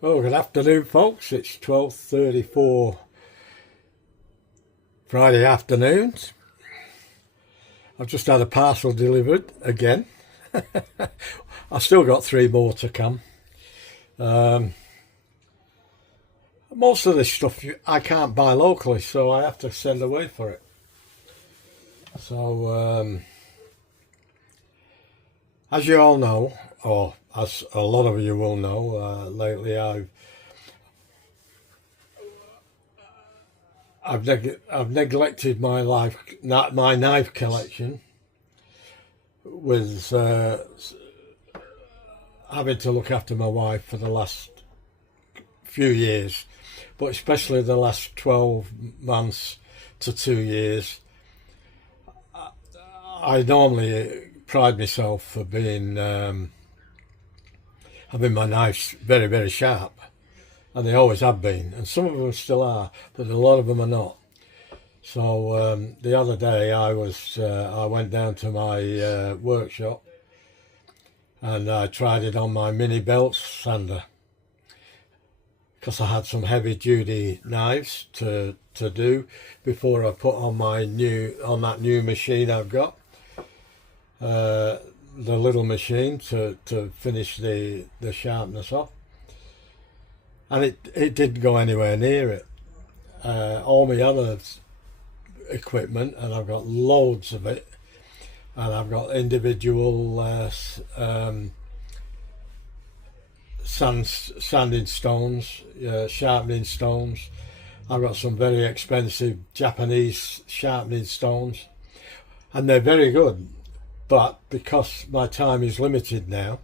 Well, good afternoon, folks. It's 12:34 Friday afternoon. I've just had a parcel delivered again. I've still got 3 more to come. Most of this stuff I can't buy locally, so I have to send away for it. So, as you all know, or as a lot of you will know, lately I've neglected my knife collection with having to look after my wife for the last few years, but especially the last 12 months to 2 years. I normally pride myself for being having my knives very, very sharp. And they always have been, and some of them still are, but a lot of them are not. So the other day I went down to my workshop and I tried it on my mini belt sander because I had some heavy duty knives to do before I put on that new machine I've got, the little machine to finish the sharpness off. And it didn't go anywhere near it. All my other equipment, and I've got loads of it, and I've got individual sanding stones, sharpening stones. I've got some very expensive Japanese sharpening stones, and they're very good. But because my time is limited now,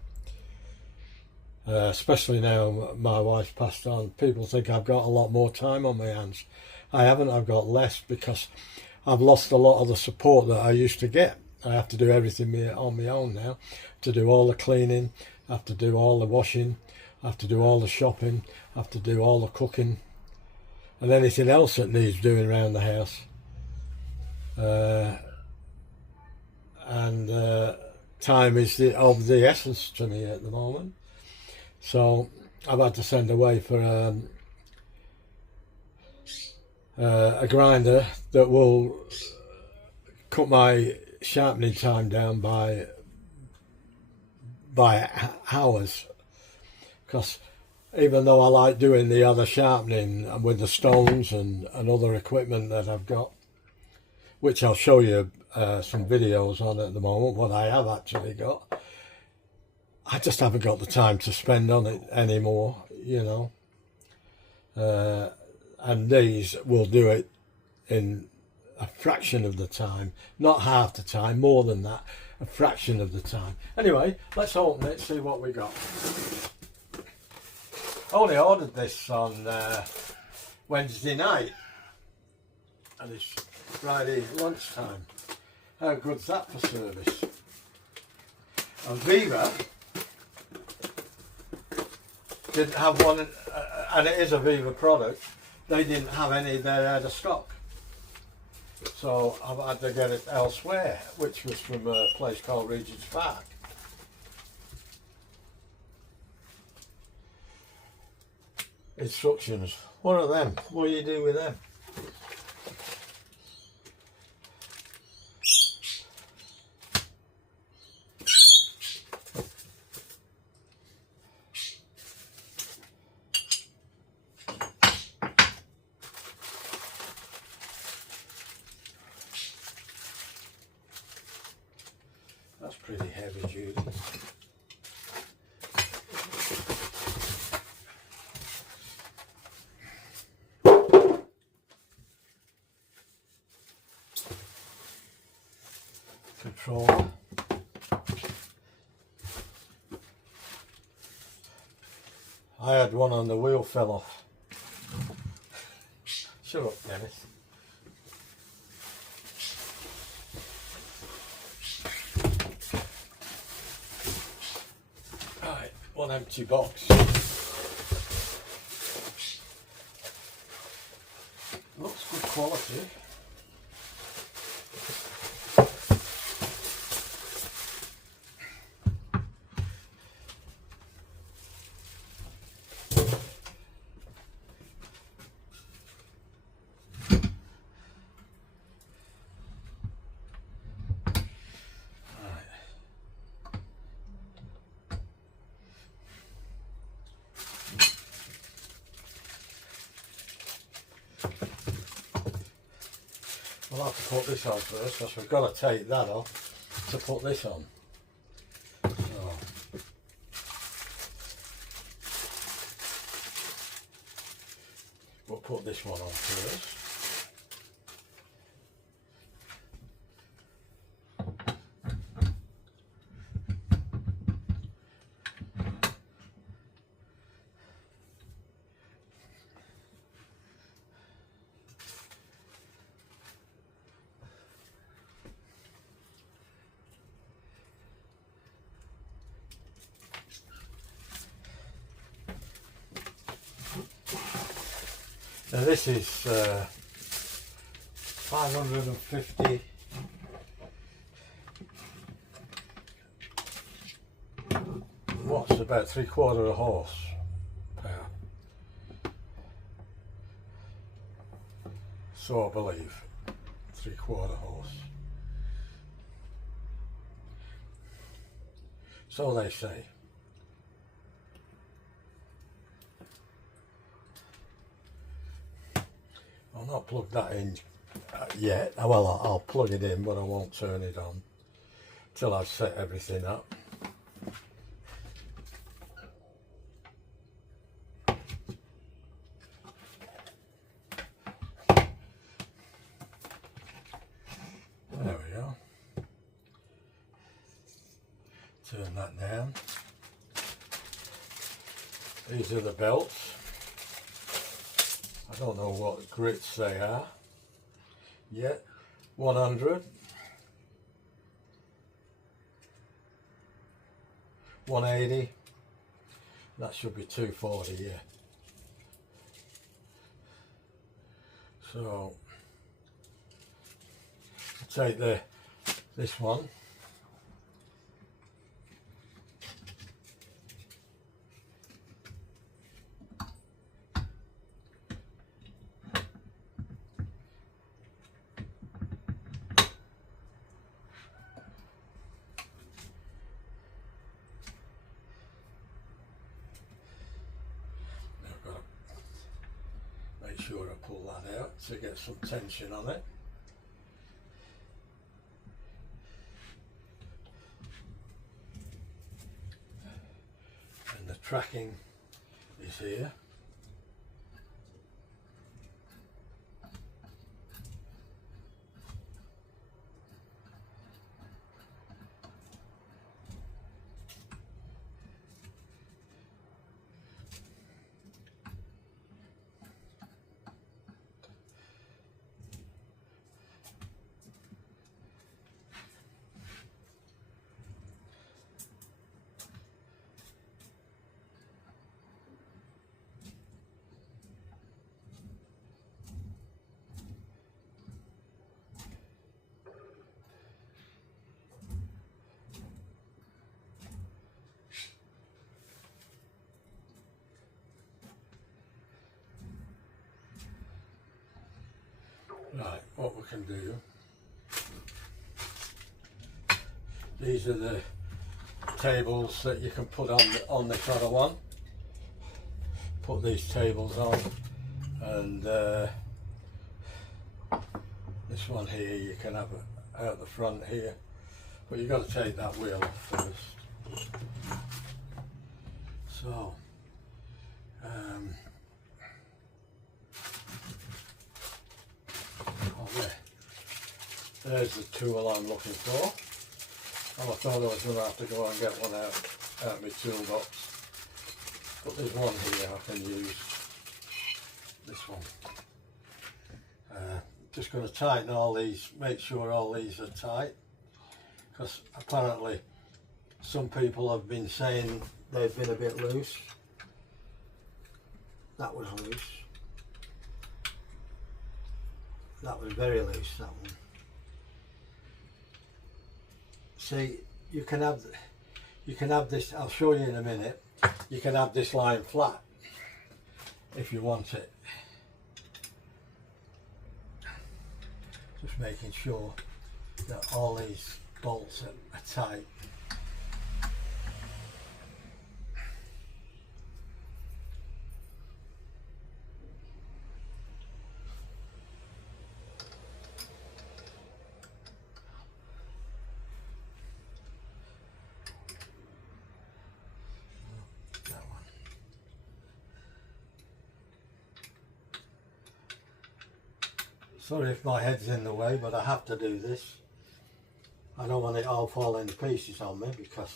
especially now my wife's passed on, people think I've got a lot more time on my hands. I haven't. I've got less because I've lost a lot of the support that I used to get. I have to do everything on my own now, to do all the cleaning, I have to do all the washing, I have to do all the shopping, I have to do all the cooking and anything else that needs doing around the house. Time is of the essence to me at the moment. So I've had to send away for a grinder that will cut my sharpening time down by hours. Because even though I like doing the other sharpening with the stones and other equipment that I've got, which I'll show you some videos on at the moment, what I have actually got, I just haven't got the time to spend on it anymore, and these will do it in a fraction of the time, not half the time, more than that, a fraction of the time. Anyway, let's open it, see what we got. I only ordered this on Wednesday night, and it's Friday lunchtime. How good's that for service? Viva didn't have one, and it is a Viva product. They didn't have any there out of stock, so I've had to get it elsewhere, which was from a place called Regent's Park. Instructions. What are them? What do you do with them? That's pretty heavy duty. Controller. I had one on the wheel fell off. Shut up, Dennis. Right, one empty box. Looks good quality. We'll have to put this on first because we've got to take that off to put this on. So, we'll put this one on first. Now this is 550 watts, about 3/4 horse power. So I believe 3/4 horse. So they say. I'll not plug that in yet. Well, I'll plug it in, but I won't turn it on till I've set everything up. There we go. Turn that down. These are the belts. I don't know what grits they are yet. 100, 180, that should be 240, yeah. So I'll take this one. Make sure I pull that out to get some tension on it. And the tracking is here. Right, what we can do, these are the tables that you can put on this other one. Put these tables on, and this one here you can have it out the front here, but you've got to take that wheel off first. So there's the tool I'm looking for. And I thought I was going to have to go and get one out my toolbox. But there's one here I can use. This one. Just going to tighten all these, make sure all these are tight. Because apparently some people have been saying they've been a bit loose. That was loose. That was very loose, that one. See, you can have this, I'll show you in a minute, you can have this lying flat if you want it. Just making sure that all these bolts are tight. Sorry if my head's in the way, but I have to do this. I don't want it all falling to pieces on me, because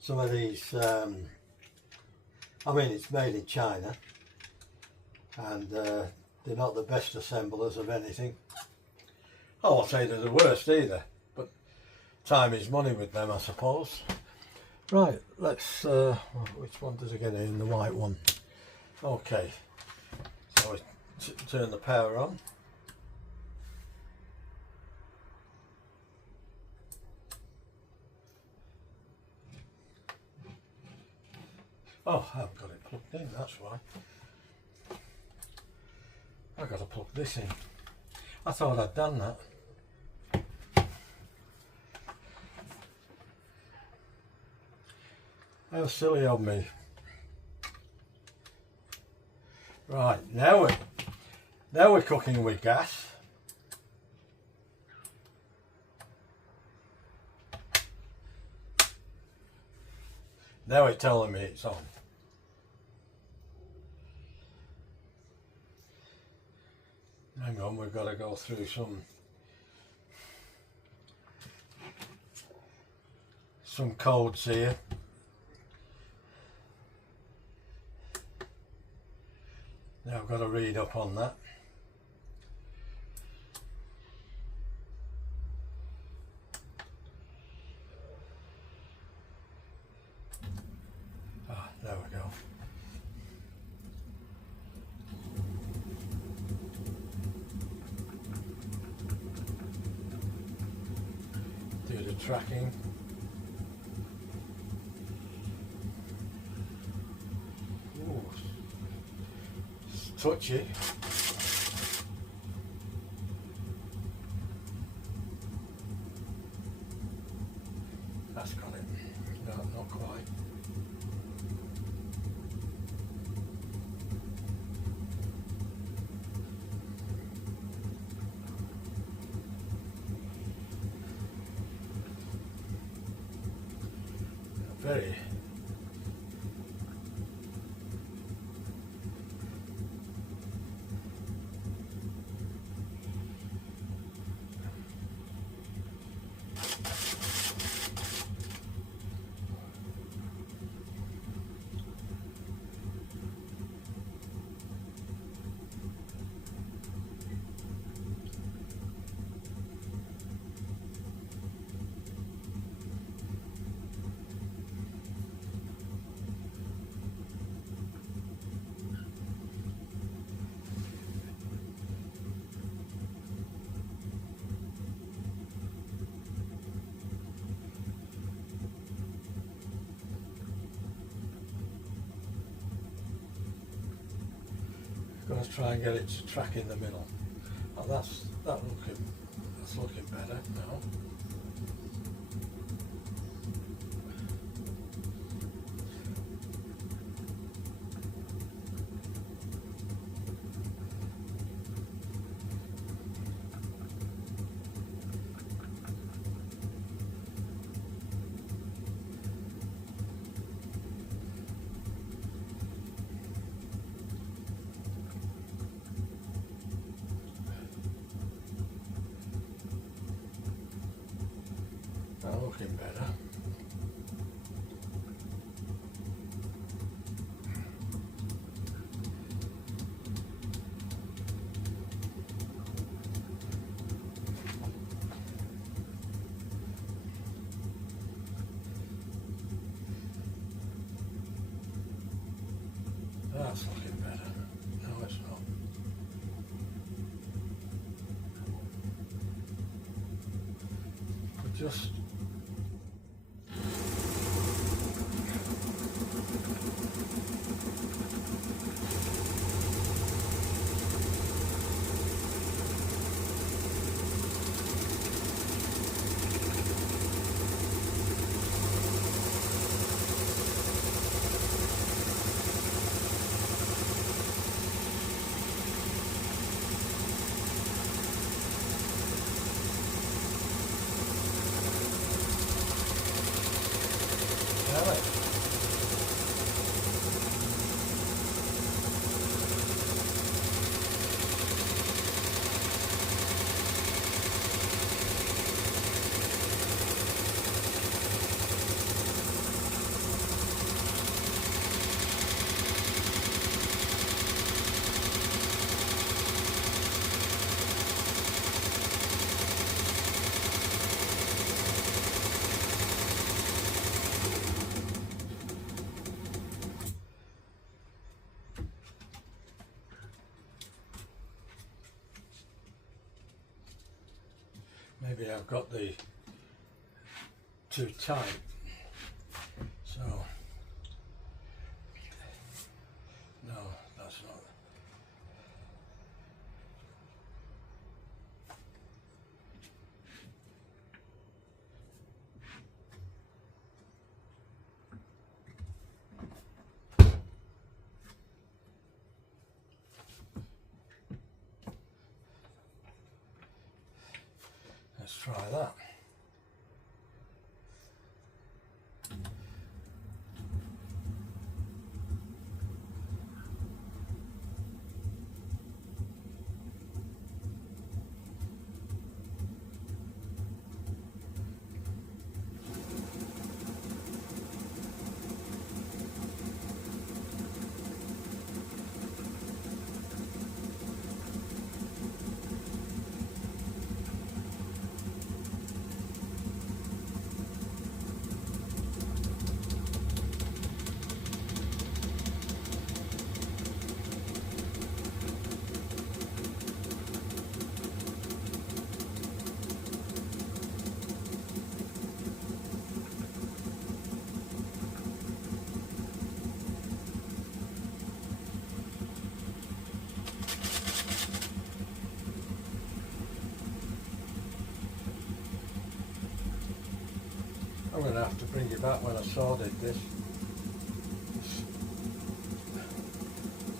some of these, I mean, it's made in China, and they're not the best assemblers of anything. I won't say they're the worst either, but time is money with them, I suppose. Right, let's, which one does it get in? The white one. Okay, so we turn the power on. Oh, I haven't got it plugged in, that's why. I've got to plug this in. I thought I'd done that. How silly of me. Right, now we're cooking with gas. Now it's telling me it's on. Hang on, we've got to go through some codes here. Now I've got to read up on that. Ah, there we go. Do the tracking. Ooh. It's touchy. That's got it. No, not quite. Very. Going to try and get it to track in the middle. Oh, that's looking better now. Looking better. That's looking better. No, it's not. But just maybe I've got the too tight, so no, that's not. Let's try that. I'm going to have to bring it back when I soldered this.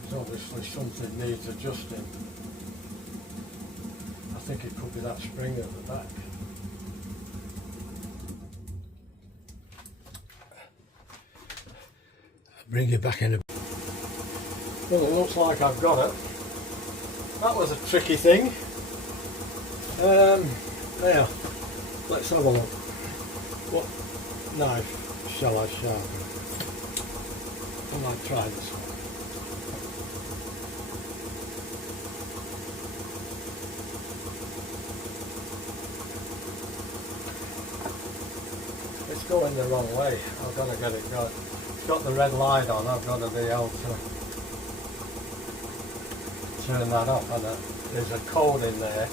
There's obviously something needs adjusting. I think it could be that spring at the back. I'll bring it back in a bit. Well, it looks like I've got it. That was a tricky thing. Now, let's have a look. What knife shall I sharpen? I might try this one. It's going the wrong way. I've got to get it going. It's got the red light on. I've got to be able to turn that off. And there's a code in there,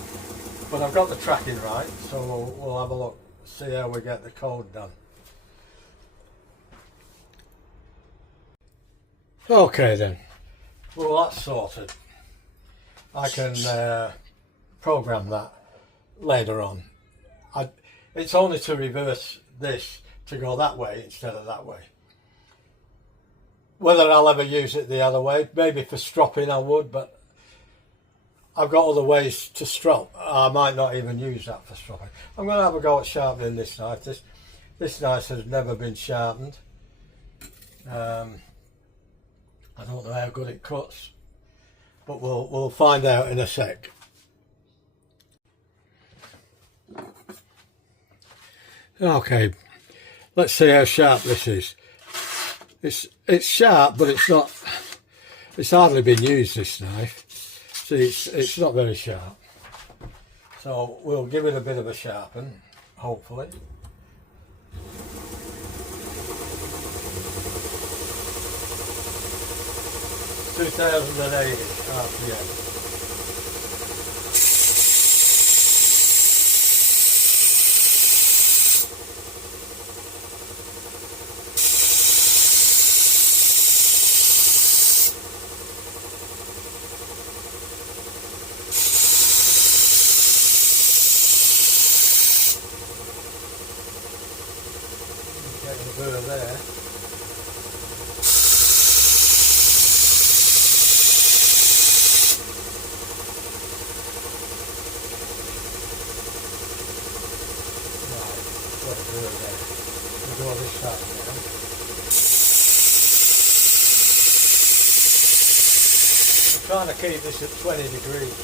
but I've got the tracking right, so we'll have a look. See how we get the code done. Okay then, well that's sorted. I can program that later on. It's only to reverse this to go that way instead of that way. Whether I'll ever use it the other way, maybe for stropping I would, but I've got other ways to strop. I might not even use that for stropping. I'm going to have a go at sharpening this knife. This knife has never been sharpened. I don't know how good it cuts, but we'll find out in a sec. Okay, let's see how sharp this is. It's sharp, but it's not. It's hardly been used, this knife. See, it's not very sharp. So we'll give it a bit of a sharpen, hopefully. (2080 RPM). Getting a burr there. We'll do all this side now. I'm trying to keep this at 20 degrees.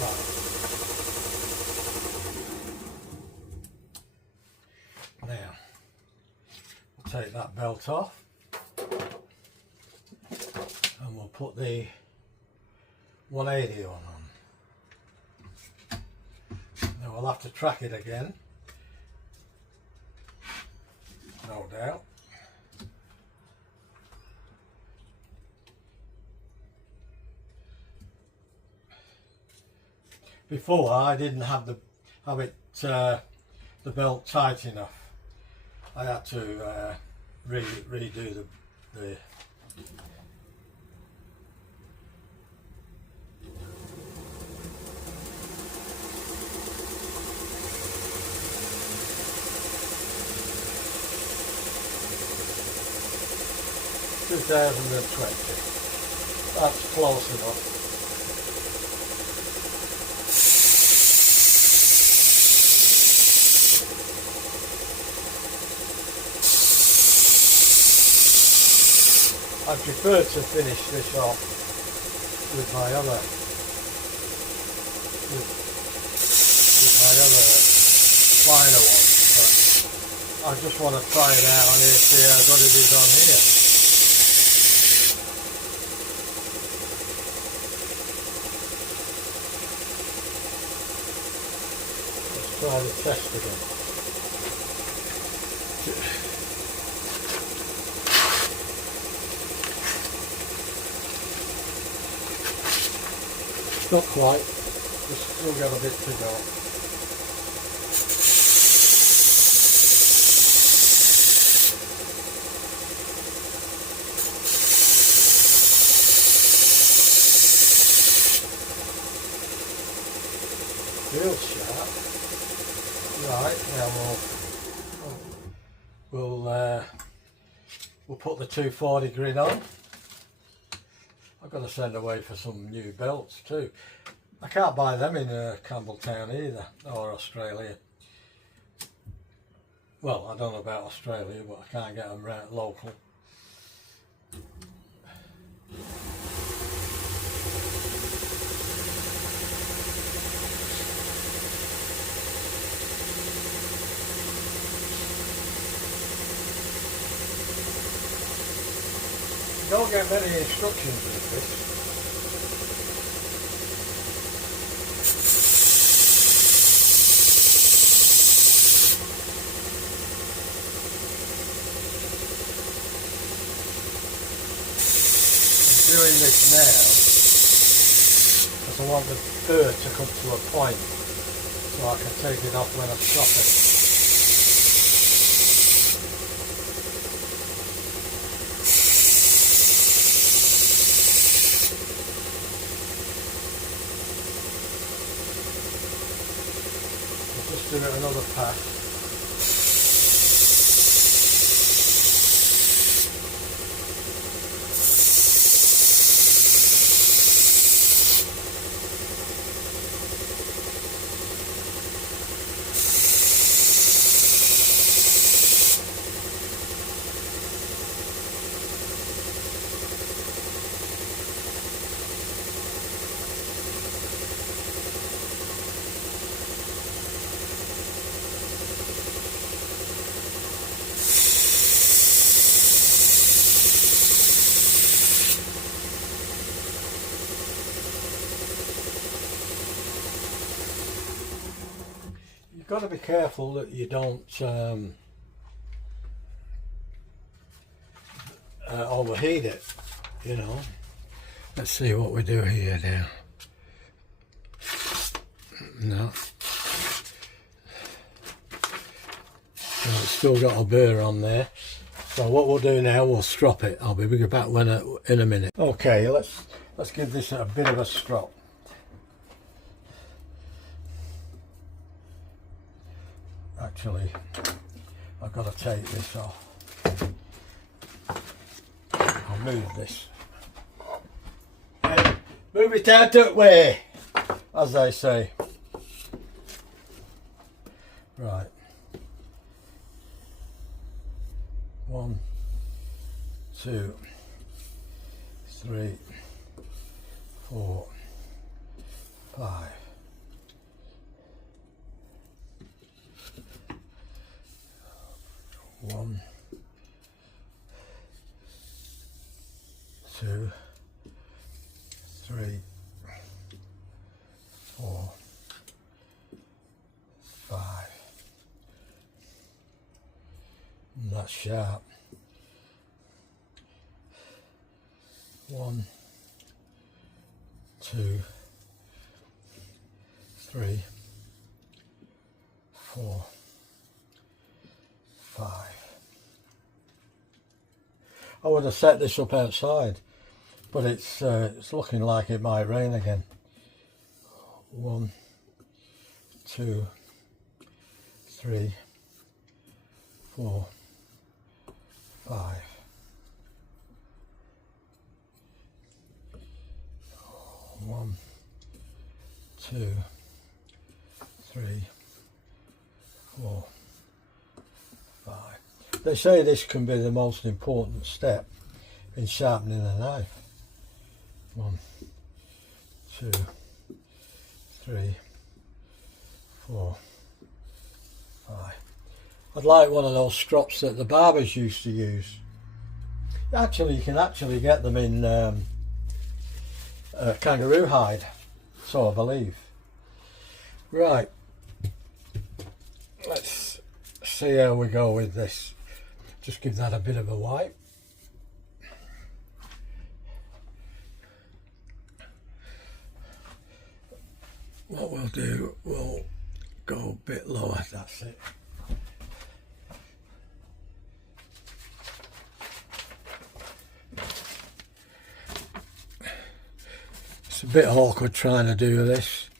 Right. belt off, and we'll put the 180 on. Now we'll have to track it again, no doubt. Before I didn't have the belt tight enough. I had to redo the (2020). That's close enough. I prefer to finish this off with my other finer one, but I just want to try it out on here, see how good it is on here. Let's try the test again. Not quite, we've still got a bit to go. Real sharp. Right, now we'll put the 240 grid on. I've got to send away for some new belts too. I can't buy them in Campbelltown either, or Australia. Well, I don't know about Australia, but I can't get them right local. Don't get many instructions with this. I'm doing this now because I want the burr to come to a point so I can take it off when I stop it. Do it another pass. You've got to be careful that you don't overheat it, you know. Let's see what we do here now. No. So it's still got a burr on there. So what we'll do now, we'll strop it. I'll be back in a minute. Okay, let's give this a bit of a strop. Actually, I've got to take this off. I'll move this. Hey, move it out that way, as they say. Right. 1, 2, 3, 4, 5. 1, 2, 3, 4, 5. And that's sharp. 1, 2, 3, 4, 5. I would have set this up outside, but it's looking like it might rain again. 1, 2, 3, 4, 5. 1, 2, 3, 4, 5. They say this can be the most important step in sharpening a knife. 1, 2, 3, 4, 5. I'd like one of those strops that the barbers used to use. Actually, you can actually get them in kangaroo hide, so I believe. Right, let's see how we go with this. Just give that a bit of a wipe. What we'll do, we'll go a bit lower, that's it. It's a bit awkward trying to do this.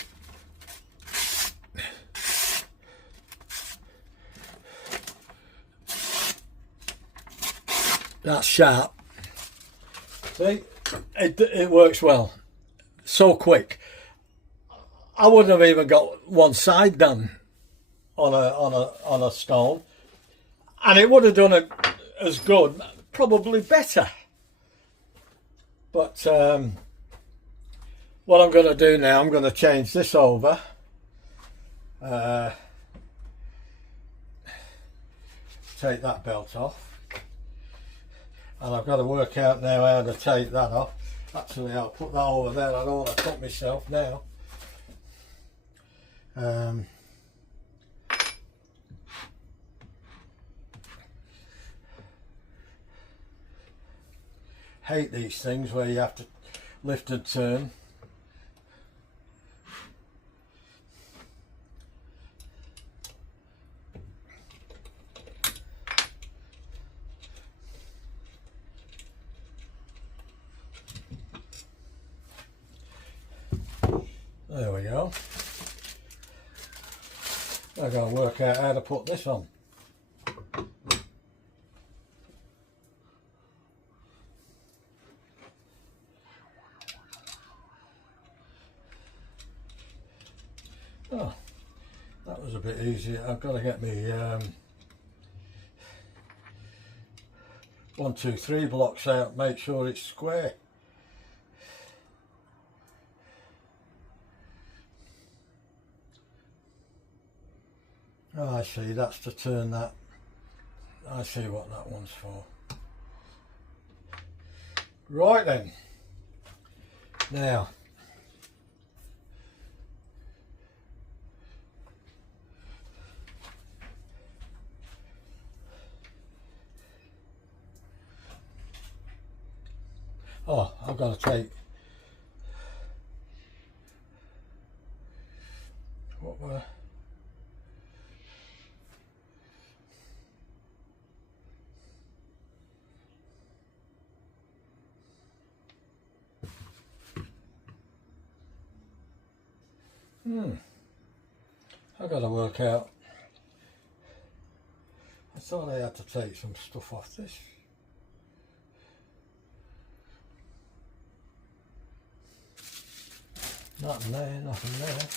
That's sharp. See, it works well. So quick. I wouldn't have even got one side done on a stone, and it would have done it as good, probably better. But what I'm going to do now, I'm going to change this over. Take that belt off. And I've got to work out now how to take that off. Actually, I'll put that over there. I don't want to cut myself now. Hate these things where you have to lift and turn. There we go. I've got to work out how to put this on. Oh, that was a bit easier. I've got to get me 1, 2, 3 blocks out, make sure it's square. Oh, I see, that's to turn that. I see what that one's for. Right then. Now, oh, I've got to take what were I've got to work out. I thought I had to take some stuff off this. Nothing there, nothing there.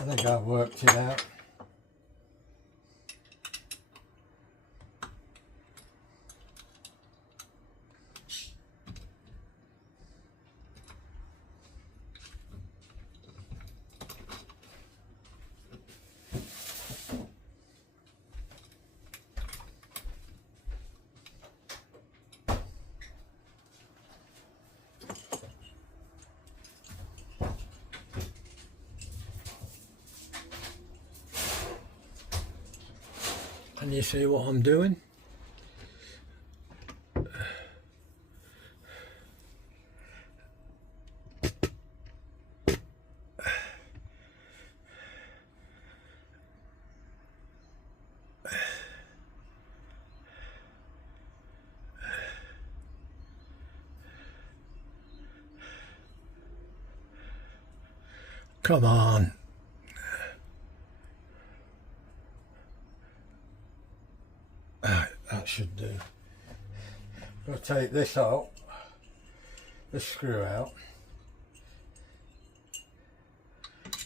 I think I've worked it out. Can you see what I'm doing? Come on. That should do. I'll take this out, this screw out,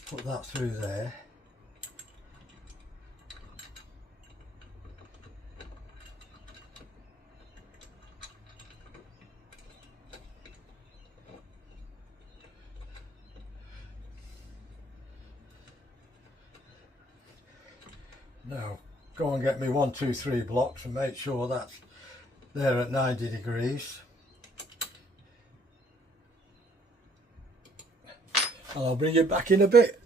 put that through there. Now go and get me 1, 2, 3 blocks and make sure that's there at 90 degrees. And I'll bring you back in a bit.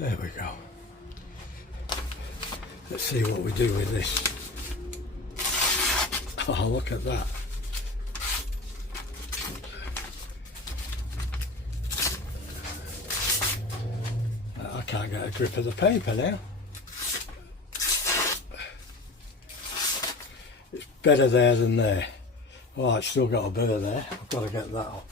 There we go. Let's see what we do with this. Oh, look at that. I can't get a grip of the paper now. It's better there than there. Oh, it's still got a burr there. I've got to get that off.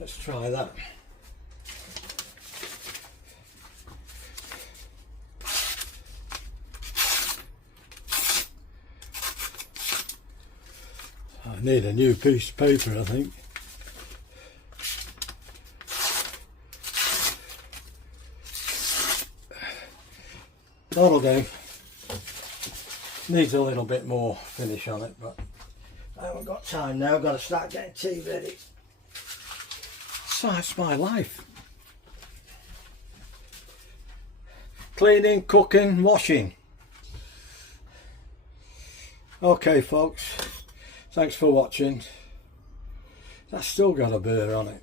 Let's try that. I need a new piece of paper, I think. That'll do. Needs a little bit more finish on it, but I haven't got time now. I've got to start getting tea ready. So that's my life. Cleaning, cooking, washing. Okay folks, thanks for watching. That's still got a burr on it.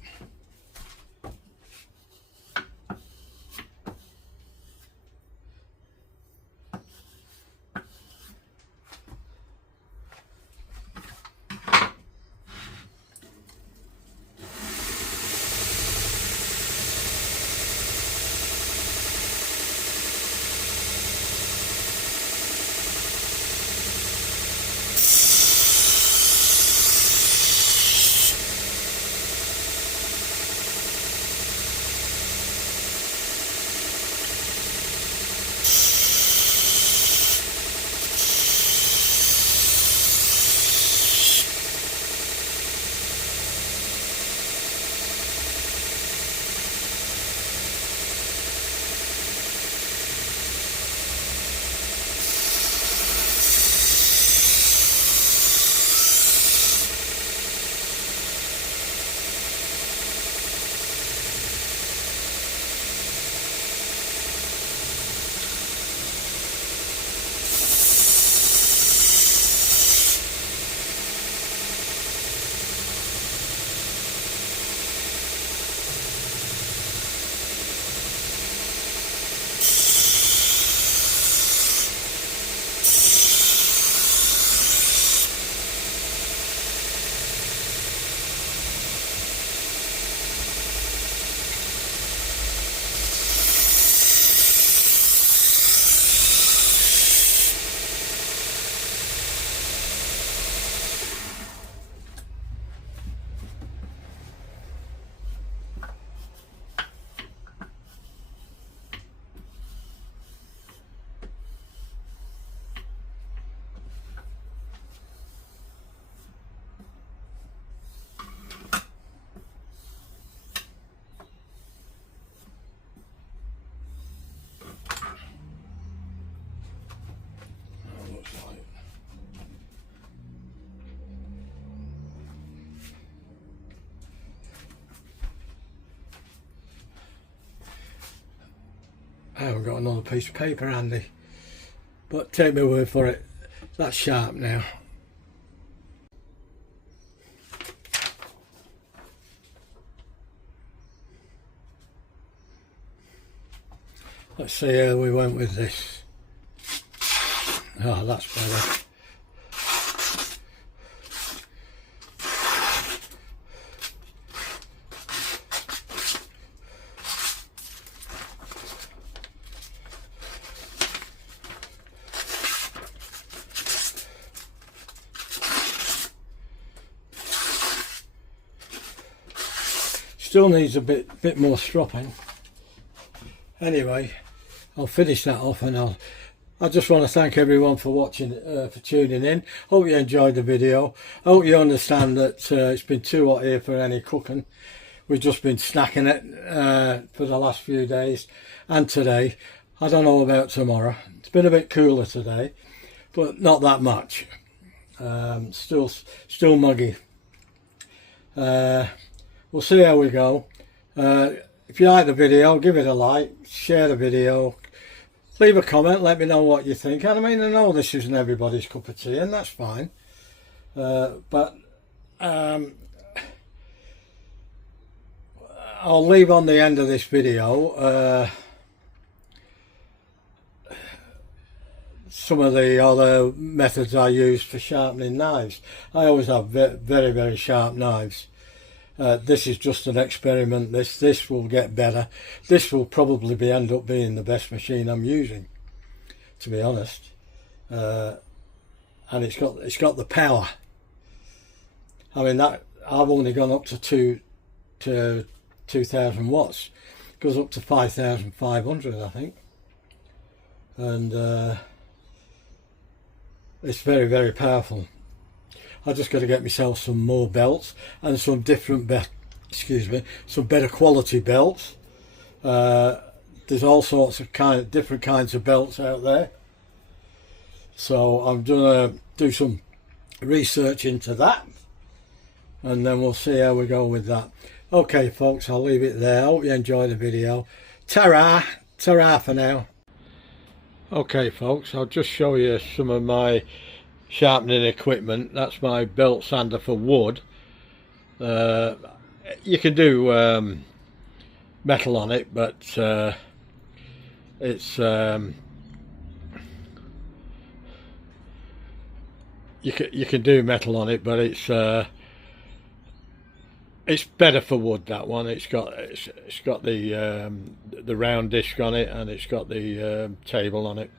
I haven't got another piece of paper handy, but take my word for it, that's sharp now. Let's see how we went with this. Oh, that's better. Still needs a bit more stropping. Anyway, I'll finish that off, and I just want to thank everyone for watching, for tuning in. Hope you enjoyed the video. Hope you understand that it's been too hot here for any cooking. We've just been snacking it for the last few days and today. I don't know about tomorrow. It's been a bit cooler today, but not that much. Still muggy. We'll see how we go. If you like the video, give it a like, share the video, leave a comment, let me know what you think. And I mean, I know this isn't everybody's cup of tea, and that's fine. But I'll leave on the end of this video some of the other methods I use for sharpening knives. I always have very, very sharp knives. This is just an experiment. This will get better. This will probably end up being the best machine I'm using, to be honest. And it's got the power. I mean, that I've only gone up to 2,000 watts. It goes up to 5,500, I think. And it's very, very powerful. I just got to get myself some more belts and some different some better quality belts. There's all sorts of different kinds of belts out there, so I'm gonna do some research into that, and then we'll see how we go with that. Okay folks, I'll leave it there. Hope you enjoyed the video. Ta-ra for now. Okay folks, I'll just show you some of my sharpening equipment. That's my belt sander for wood. You can do metal on it, but it's you can do metal on it, but it's better for wood, that one. It's got the round disc on it, and it's got the table on it.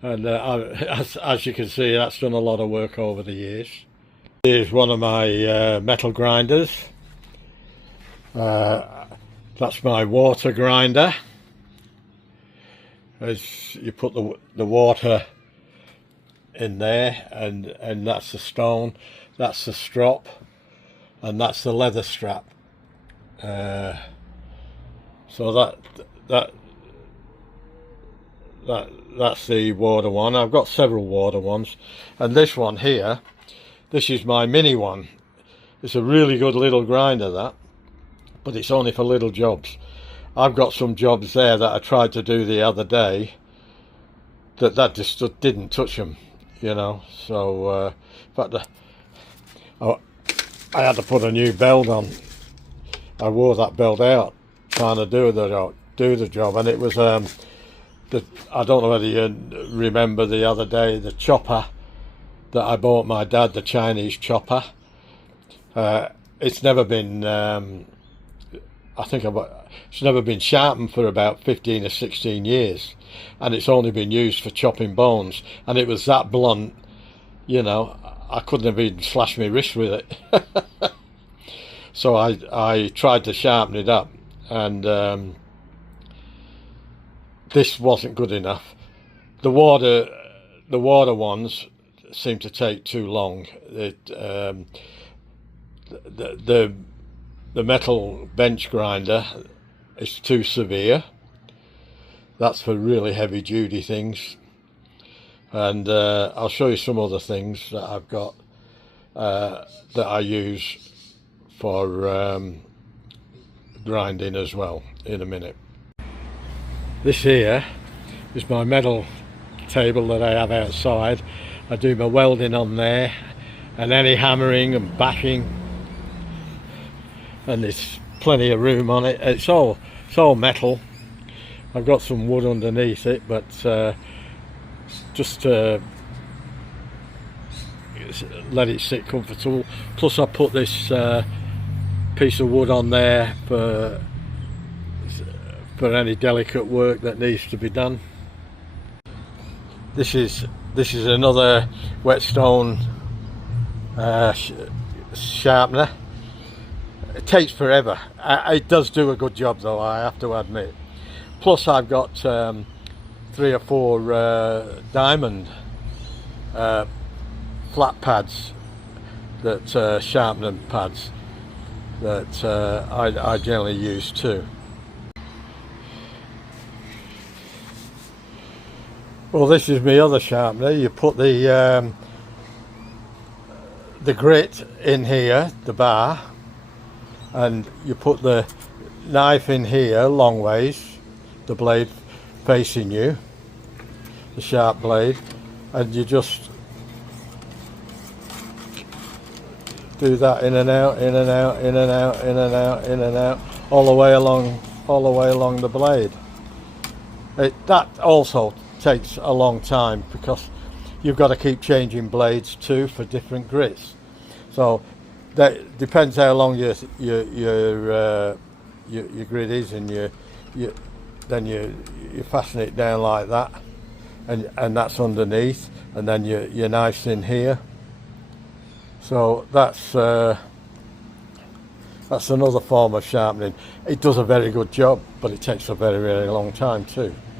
And as you can see, that's done a lot of work over the years. Here's one of my metal grinders. That's my water grinder. As you put the water in there, and that's the stone, that's the strop, and that's the leather strap. So that's the water one. I've got several water ones, and this one here, this is my mini one. It's a really good little grinder, that, but it's only for little jobs. I've got some jobs there that I tried to do the other day that just didn't touch them, you know. So but I had to put a new belt on. I wore that belt out trying to do the job, and it was I don't know whether you remember the other day, the chopper that I bought my dad, the Chinese chopper. It's never been it's never been sharpened for about 15 or 16 years, and it's only been used for chopping bones, and it was that blunt, you know, I couldn't have even slashed my wrist with it. So I tried to sharpen it up, and this wasn't good enough. The water ones seem to take too long. The metal bench grinder is too severe. That's for really heavy duty things. And I'll show you some other things that I've got that I use for grinding as well in a minute. This here is my metal table that I have outside. I do my welding on there, and any hammering and bashing, and there's plenty of room on it. It's all metal. I've got some wood underneath it, but just to let it sit comfortable. Plus I put this piece of wood on there for any delicate work that needs to be done. This is another whetstone sharpener. it takes forever. It does do a good job though, I have to admit. Plus I've got 3 or 4 diamond flat pads, that sharpening pads, that I generally use too. Well, this is my other sharpener. You put the grit in here, the bar, and you put the knife in here long ways, the blade facing you, the sharp blade, and you just do that in and out, in and out, in and out, in and out, in and out, all the way along the blade. That also takes a long time because you've got to keep changing blades too for different grits. So that depends how long your grit is, and then you fasten it down like that, and that's underneath, and then your knife's in here. So that's another form of sharpening. It does a very good job, but it takes a very, very long time too.